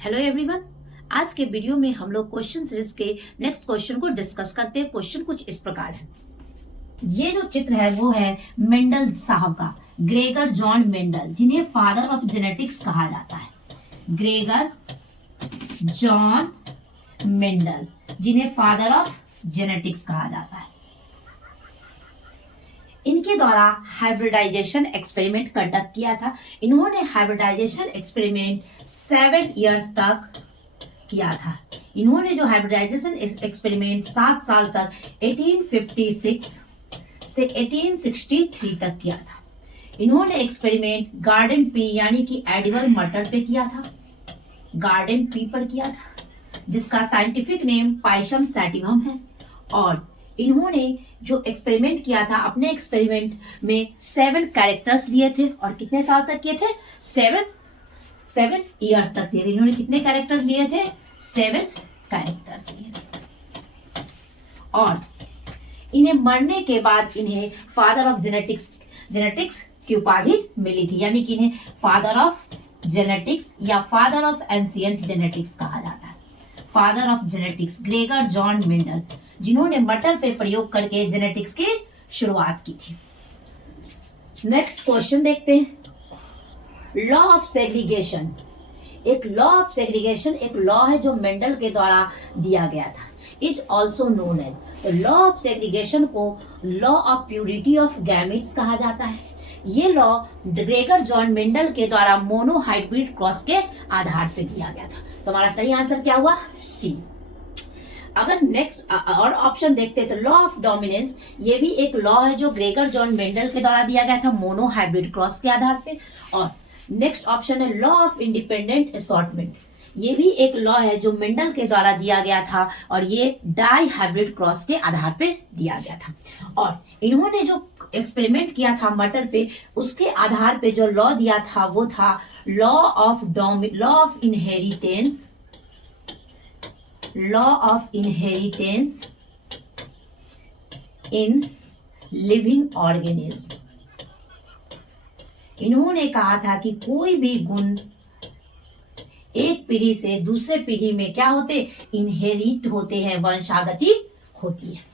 Hello everyone. आज के video में हम लोग क्वेश्चन सीरीज के नेक्स्ट क्वेश्चन को डिस्कस करते हैं। क्वेश्चन कुछ इस प्रकार है। ये जो चित्र है वो है मेंडल साहब का, ग्रेगर जॉन मेंडल, जिन्हें फादर ऑफ जेनेटिक्स कहा जाता है। ग्रेगर जॉन मेंडल, जिन्हें फादर ऑफ जेनेटिक्स कहा जाता है। इनके द्वारा हाइब्रिडाइजेशन एक्सपेरिमेंट कंडक्ट किया था। इन्होंने हाइब्रिडाइजेशन एक्सपेरिमेंट 7 इयर्स तक किया था। इन्होंने जो हाइब्रिडाइजेशन एक्सपेरिमेंट 7 साल तक 1856 से 1863 तक किया था। इन्होंने एक्सपेरिमेंट गार्डन पी यानी कि एडिबल मटर पे किया था, गार्डन पी पर किया था, जिसका साइंटिफिक नेम पाइशम सैटिवम है। और इन्होंने जो एक्सपेरिमेंट किया था, अपने एक्सपेरिमेंट में 7 कैरेक्टर्स लिए थे। और कितने साल तक किए थे? 7 इयर्स तक थे। इन्होंने कितने कैरेक्टर लिए थे? 7 कैरेक्टर्स लिए थे। और इन्हें मरने के बाद इन्हें फादर ऑफ जेनेटिक्स की उपाधि मिली थी, यानी कि इन्हें फादर ऑफ जेनेटिक्स या फादर ऑफ एंशिएंट जेनेटिक्स कहा जाता है। Father of genetics Gregor John Mendel, जिन्होंने मटर पे प्रयोग करके जेनेटिक्स की शुरुआत की थी। नेक्स्ट क्वेश्चन देखते हैं। Law of segregation. एक लॉ ऑफ सेग्रीगेशन एक लॉ है जो मेंडल के द्वारा दिया गया था। इज ऑल्सो नोन एज, तो लॉ ऑफ सेग्रीगेशन को law of purity of gametes कहा जाता है। ये लॉ ग्रेगर जॉन मेंडल के द्वारा मोनोहाइब्रिड क्रॉस के आधार पर दिया गया था। तो हमारा सही आंसर क्या हुआ? सी। अगर नेक्स्ट और ऑप्शन देखते हैं तो लॉ ऑफ डोमिनेंस, ये भी एक लॉ है जो ग्रेगर जॉन मेंडल के द्वारा दिया गया था मोनोहाइब्रिड क्रॉस के आधार पे। और नेक्स्ट ऑप्शन है लॉ ऑफ इंडिपेंडेंट असॉर्टमेंट, ये भी एक लॉ है जो मेंडल के द्वारा दिया गया था और ये डाई हाइब्रिड क्रॉस के आधार पे दिया गया था। और इन्होंने जो एक्सपेरिमेंट किया था मटर पे, उसके आधार पे जो लॉ दिया था वो था law of inheritance, law of inheritance in living organism. इन्होंने कहा था कि कोई भी गुण एक पीढ़ी से दूसरे पीढ़ी में क्या होते? इनहेरिट होते हैं, वंशागति होती है।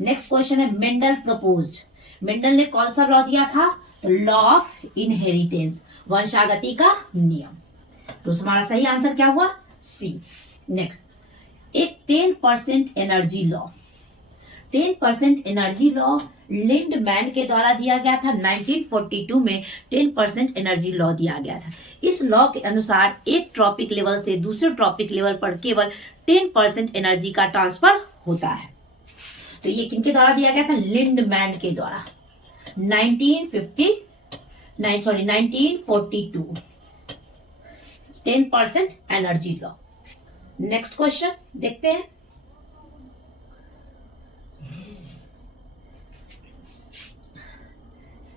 नेक्स्ट क्वेश्चन है मेंडल प्रपोज्ड। मेंडल ने कौन सा लॉ दिया था? तो लॉ ऑफ इनहेरिटेंस, वंशागति का नियम। तो हमारा सही आंसर क्या हुआ? सी। नेक्स्ट, एक 10% energy law. 10% energy law Lindeman के द्वारा दिया गया था। 1942 में 10% एनर्जी लॉ दिया गया था। इस लॉ के अनुसार एक ट्रॉपिक लेवल से दूसरे ट्रॉपिक लेवल पर केवल 10% एनर्जी का ट्रांसफर होता है। तो ये किनके द्वारा दिया गया था? लिंडमैन के द्वारा। 1942 10% एनर्जी लॉ। नेक्स्ट क्वेश्चन देखते हैं।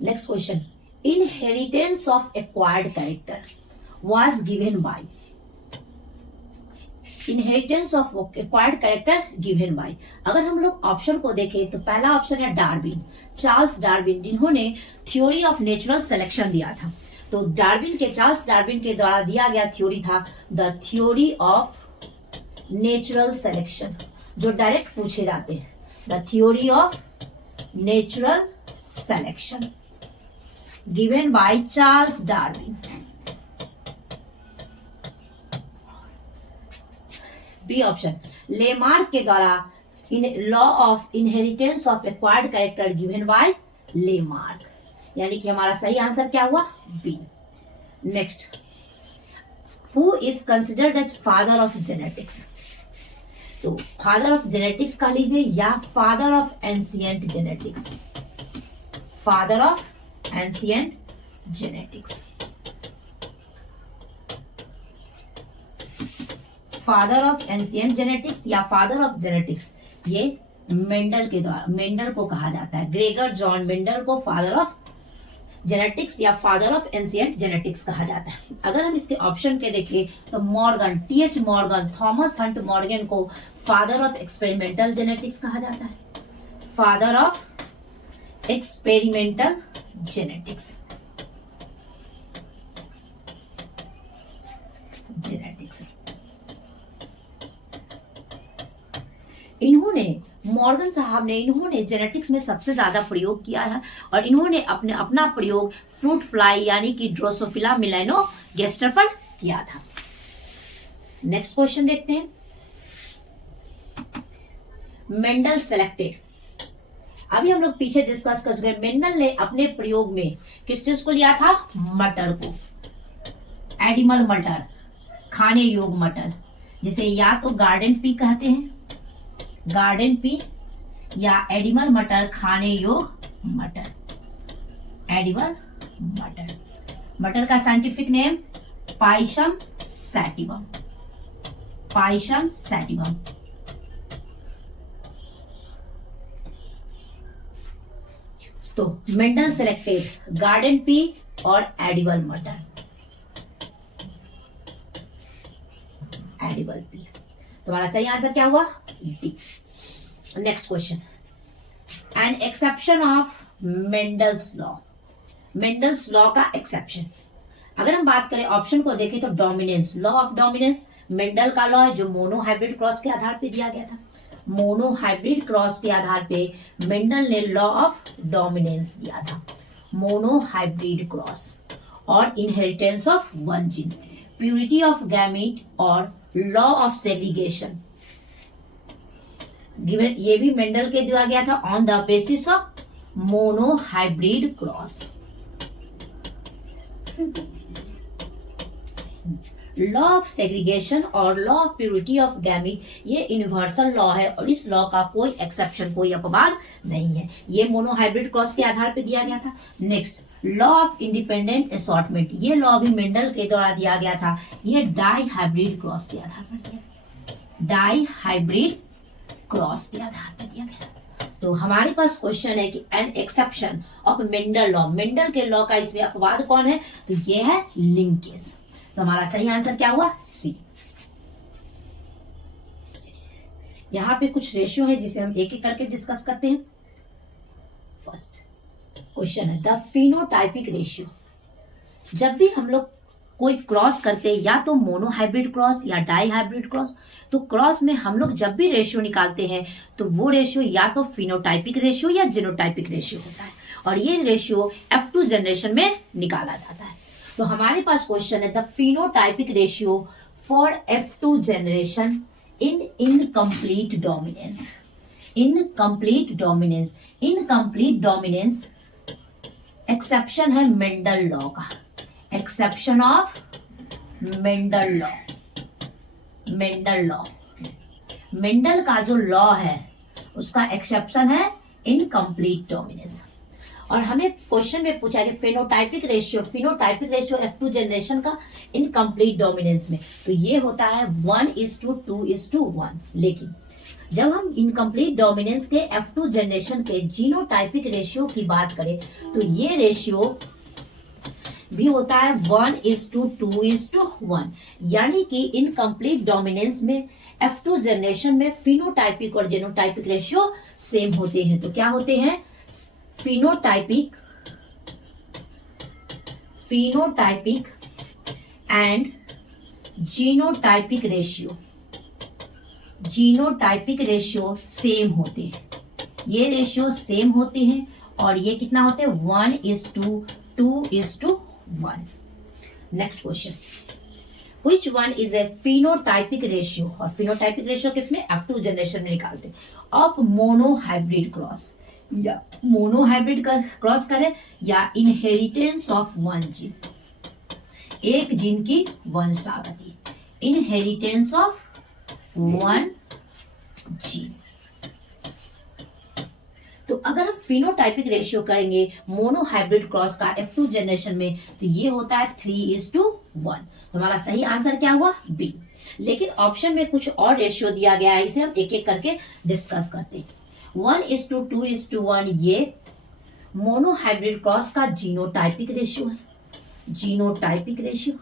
Next question, inheritance of acquired character was given by. Inheritance of acquired character given bye, अगर हम लोग ऑप्शन को देखें तो पहला ऑप्शन है डार्विन, चार्ल्स डार्विन, जिन्होंने थ्योरी ऑफ नेचुरल सिलेक्शन दिया था। तो चार्ल्स डार्विन के द्वारा दिया गया थ्योरी था the theory of natural selection, जो डायरेक्ट पूछे जाते हैं। The theory of natural selection given by Charles Darwin. B option, Lamarck के द्वारा law of inheritance of acquired character given by Lamarck, यानी कि हमारा सही आंसर क्या हुआ? B. Next, who is considered as father of genetics. तो father of genetics कह लीजिए या father of ancient genetics. Father of ancient genetics, father of ancient genetics या फादर ऑफ जेनेटिक्स, ये मेंडल के द्वारा, मेंडल को कहा जाता है। ग्रेगर जॉन मेंडल को फादर ऑफ जेनेटिक्स या फादर ऑफ एंशिएंट जेनेटिक्स कहा जाता है। अगर हम इसके ऑप्शन के देखें तो Morgan, TH Morgan, Thomas Hunt Morgan को फादर ऑफ एक्सपेरिमेंटल जेनेटिक्स कहा जाता है। Father of experimental genetics. इन्होंने मॉर्गन साहब ने इन्होंने जेनेटिक्स में सबसे ज्यादा प्रयोग किया है और इन्होंने अपना प्रयोग फ्रूट फ्लाई यानी कि ड्रोसोफिला मेलानोगास्टर पर किया था। नेक्स्ट क्वेश्चन देखते हैं। मेंडल सेलेक्टेड, अभी हम लोग पीछे डिस्कस कर चुके। मेंडल ने अपने प्रयोग में किस चीज को लिया था? मटर को, एडिमल मटर, खाने योग्य मटर, जिसे या तो गार्डन पी कहते हैं, गार्डन पी, या एडिमल मटर, खाने योग्य मटर, एडिबल मटर। मटर का साइंटिफिक नेम पाइशम सैटिवम, पाइशम सैटिवम। तो मेंडल सेलेक्टेड गार्डन पी और एडिबल मटर, एडिबल पी। तुम्हारा सही आंसर क्या हुआ? D. Next question, an exception of Mendel's law, Mendel's law का एक्सेप्शन। अगर हम बात करें ऑप्शन को देखें तो dominance, law of dominance Mendel का लॉ है जो मोनोहाइब्रिड क्रॉस के आधार पे दिया गया था। मोनोहाइब्रिड क्रॉस के आधार पे मेंडल ने लॉ ऑफ डोमिनेंस दिया था, मोनोहाइब्रिड क्रॉस और inheritance of one gene, purity of gamete और लॉ ऑफ सेग्रीगेशन गिवन, ये भी मेंडल के दिया गया था on the basis of monohybrid cross. Law of segregation और law of purity of gamete ये यूनिवर्सल लॉ है और इस लॉ का कोई एक्सेप्शन, कोई अपवाद नहीं है। ये मोनोहाइब्रिड क्रॉस के आधार पर दिया गया था। Next, law of independent assortment, ये लॉ भी मेंडल के द्वारा दिया गया था। ये डाई हाइब्रिड क्रॉस के आधार पर दिया, डाई हाइब्रिड क्रॉस के आधार पर दिया गया। तो हमारे पास क्वेश्चन है कि an exception of Mendel law, Mendel के लॉ का इसमें अपवाद कौन है? तो ये है लिंकेज। तो हमारा सही आंसर क्या हुआ? सी। यहां पे कुछ रेशियो है जिसे हम एक एक करके डिस्कस करते हैं। फर्स्ट क्वेश्चन है द फिनोटाइपिक रेशियो। जब भी हम लोग कोई क्रॉस करते हैं, या तो मोनोहाइब्रिड क्रॉस या डाई हाइब्रिड क्रॉस, तो क्रॉस में हम लोग जब भी रेशियो निकालते हैं तो वो रेशियो या तो फिनोटाइपिक रेशियो या जीनोटाइपिक रेशियो होता है और ये रेशियो F2 जनरेशन में निकाला जाता है। तो हमारे पास क्वेश्चन है the phenotypic ratio for F2 generation in incomplete dominance, incomplete dominance, incomplete dominance exception है मेंडल लॉ का, exception of Mendel law, Mendel law, Mendel का जो लॉ है उसका एक्सेप्शन है इनकम्प्लीट डोमिनेंस। और हमें क्वेश्चन में पूछा कि phenotypic ratio, phenotypic ratio F2 generation का इनकम्प्लीट डोमिनेंस में, तो ये होता है 1:2:1। लेकिन जब हम इनकम्प्लीट डोमिनेंस के F2 जनरेशन के जीनोटाइपिक रेशियो की बात करें तो ये रेशियो भी होता है 1:2:1, यानी कि इनकम्प्लीट डोमिनेंस में F2 जनरेशन में फिनोटाइपिक और जीनोटाइपिक रेशियो सेम होते हैं। तो क्या होते हैं? Phenotypic, phenotypic and genotypic ratio, genotypic ratio same होते हैं, ये रेशियो सेम होते हैं और ये कितना होते हैं? 1:2:1। Next question, Which one is a phenotypic ratio? और phenotypic ratio किसमें? F2 जनरेशन में निकालते हैं ऑफ मोनोहाइब्रिड क्रॉस, या मोनोहाइब्रिड का क्रॉस करें या इनहेरिटेंस ऑफ वन जीन, एक जीन की वंशावली, इनहेरिटेंस ऑफ वन जीन। तो अगर हम फिनोटाइपिक रेशियो करेंगे मोनोहाइब्रिड क्रॉस का F2 जनरेशन में तो ये होता है 3:1। तो हमारा सही आंसर क्या हुआ? बी। लेकिन ऑप्शन में कुछ और रेशियो दिया गया है, इसे हम एक एक करके डिस्कस करते हैं। 1:2:1 ये मोनोहाइब्रिड क्रॉस का जीनोटाइपिक रेशियो है, genotypic ratio,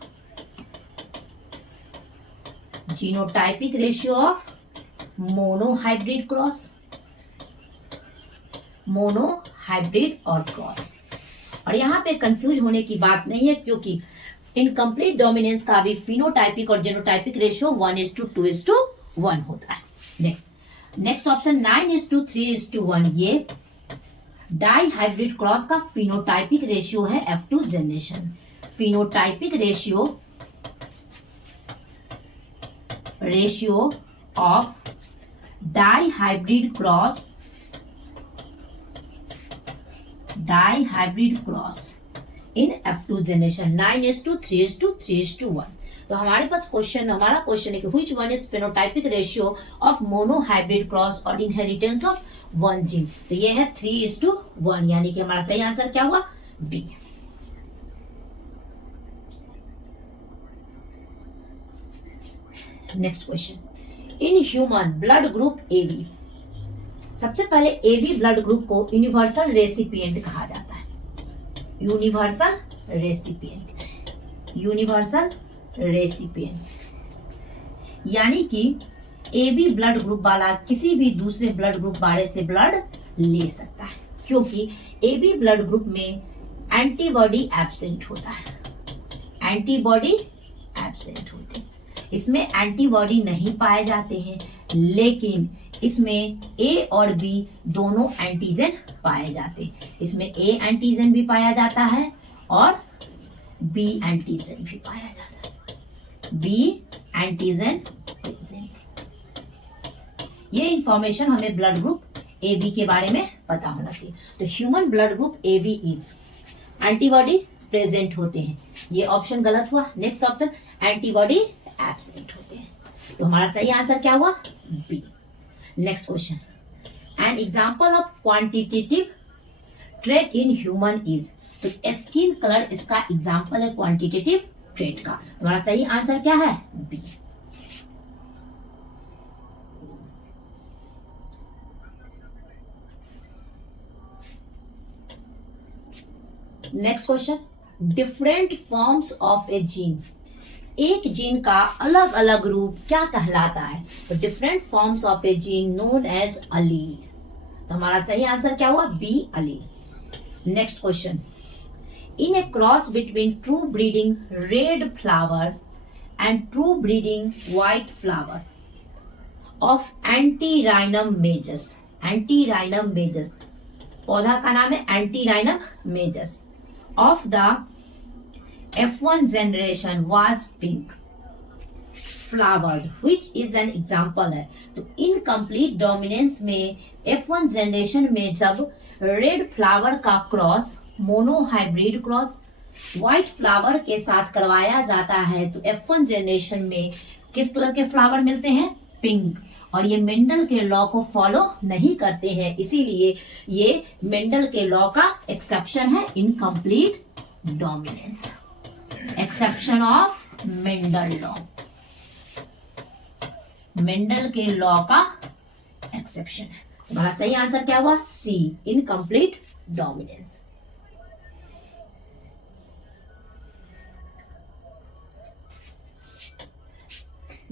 genotypic ratio of monohybrid cross, monohybrid और क्रॉस। और यहाँ पे कंफ्यूज होने की बात नहीं है क्योंकि इनकम्प्लीट डोमिनेंस का भी फिनोटाइपिक और जीनोटाइपिक रेशियो 1:2:1 होता है। नेक्स्ट, नेक्स्ट ऑप्शन 9:3:1, ये डाई हाइब्रिड क्रॉस का फिनोटाइपिक रेशियो है F2 generation. Phenotypic ratio of dihybrid cross in F2 generation 9:3:3:1। तो हमारे पास हमारा क्वेश्चन है कि which one is phenotypic ratio of monohybrid cross और इनहेरिटेंस ऑफ वन जीन। तो ये है 3:1, यानी कि हमारा सही आंसर क्या हुआ? B. Next question, in human blood group AB, सबसे पहले AB ब्लड ग्रुप को यूनिवर्सल रेसिपिएंट कहा जाता है। यूनिवर्सल रेसिपिएंट यानी कि AB ब्लड ग्रुप वाला किसी भी दूसरे ब्लड ग्रुप वाले से ब्लड ले सकता है, क्योंकि AB ब्लड ग्रुप में एंटीबॉडी एब्सेंट होता है। एंटीबॉडी एब्सेंट होते हैं, इसमें एंटीबॉडी नहीं पाए जाते हैं, लेकिन इसमें A और B दोनों एंटीजन पाए जाते हैं। इसमें A एंटीजन भी पाया जाता है और B एंटीजन भी पाया जाता है। B antigen present. ये इंफॉर्मेशन हमें ब्लड ग्रुप AB के बारे में पता होना चाहिए। तो human blood group AB is antibody present होते हैं, ये ऑप्शन गलत हुआ। नेक्स्ट ऑप्शन एंटीबॉडी एब्सेंट होते हैं। तो हमारा सही आंसर क्या हुआ? B. Next question, an example of quantitative trait in human is. तो स्किन कलर इसका एग्जाम्पल है क्वांटिटेटिव ट्रेट का। हमारा सही आंसर क्या है? B. Next question, different forms of a gene. एक जीन का अलग अलग रूप क्या कहलाता है? तो different forms of a gene known as allele. तो हमारा सही आंसर क्या हुआ? B, allele. Next question, in a cross between true breeding red flower and true breeding white flower of antirrhinum majus. Antirrhinum majus पौधा का नाम है, antirrhinum majus of the F1 generation was pink flowered, which is an example है। तो incomplete dominance में F1 generation में जब red flower का cross, mono hybrid cross white flower के साथ करवाया जाता है, तो F1 जनरेशन में किस कलर के फ्लावर मिलते हैं? पिंक। और ये मेंडल के लॉ को फॉलो नहीं करते हैं, इसीलिए ये मेंडल के लॉ का एक्सेप्शन है, incomplete dominance. Exception of Mendel law, Mendel के लॉ का एक्सेप्शन है। हमारा सही आंसर क्या हुआ? C, incomplete dominance.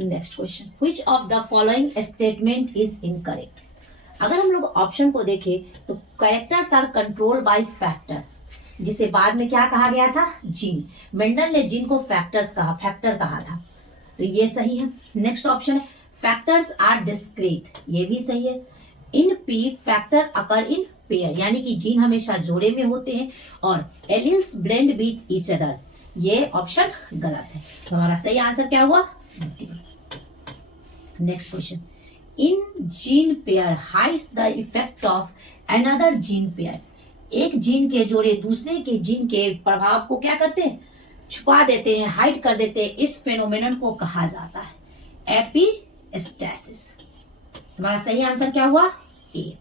Next question, which of the following statement is incorrect. अगर हम लोग ऑप्शन को देखें तो characters are control by factor, जिसे बाद में क्या कहा गया था? जीन। मेंडल ने जीन को फैक्टर कहा था, तो ये सही है। नेक्स्ट ऑप्शन है फैक्टर्स आर डिस्क्रीट, ये भी सही है। In pea factor occur in pair, यानी कि जीन हमेशा जोड़े में होते हैं, और alleles blend with each other, ये ऑप्शन गलत है। तो हमारा सही आंसर क्या हुआ? D. Next question, in gene pair hides the effect of another gene pair. एक जीन के जोड़े दूसरे के जीन के प्रभाव को क्या करते हैं? छुपा देते हैं, हाइड कर देते हैं। इस फेनोमेनन को कहा जाता है एपिस्टेसिस। तुम्हारा सही आंसर क्या हुआ? ए।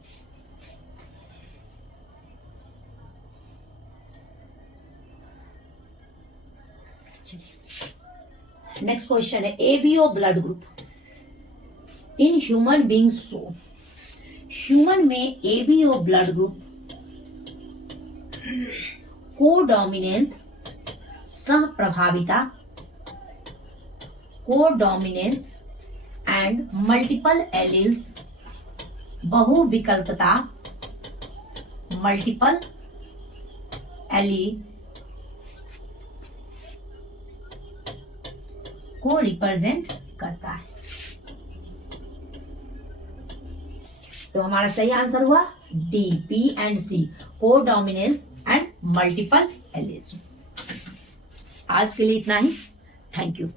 नेक्स्ट क्वेश्चन है ABO blood group in human beings show. Human में एबीओ ब्लड ग्रुप कोडोमिनेंस, सह प्रभाविता, कोडोमिनेंस एंड मल्टीपल एलील्स, बहुविकल्पता, मल्टीपल एलील को रिप्रेजेंट करता है। तो हमारा सही आंसर हुआ डी, बी एंड सी, को डोमिनेंस एंड मल्टीपल एलिज्म। आज के लिए इतना ही। Thank you.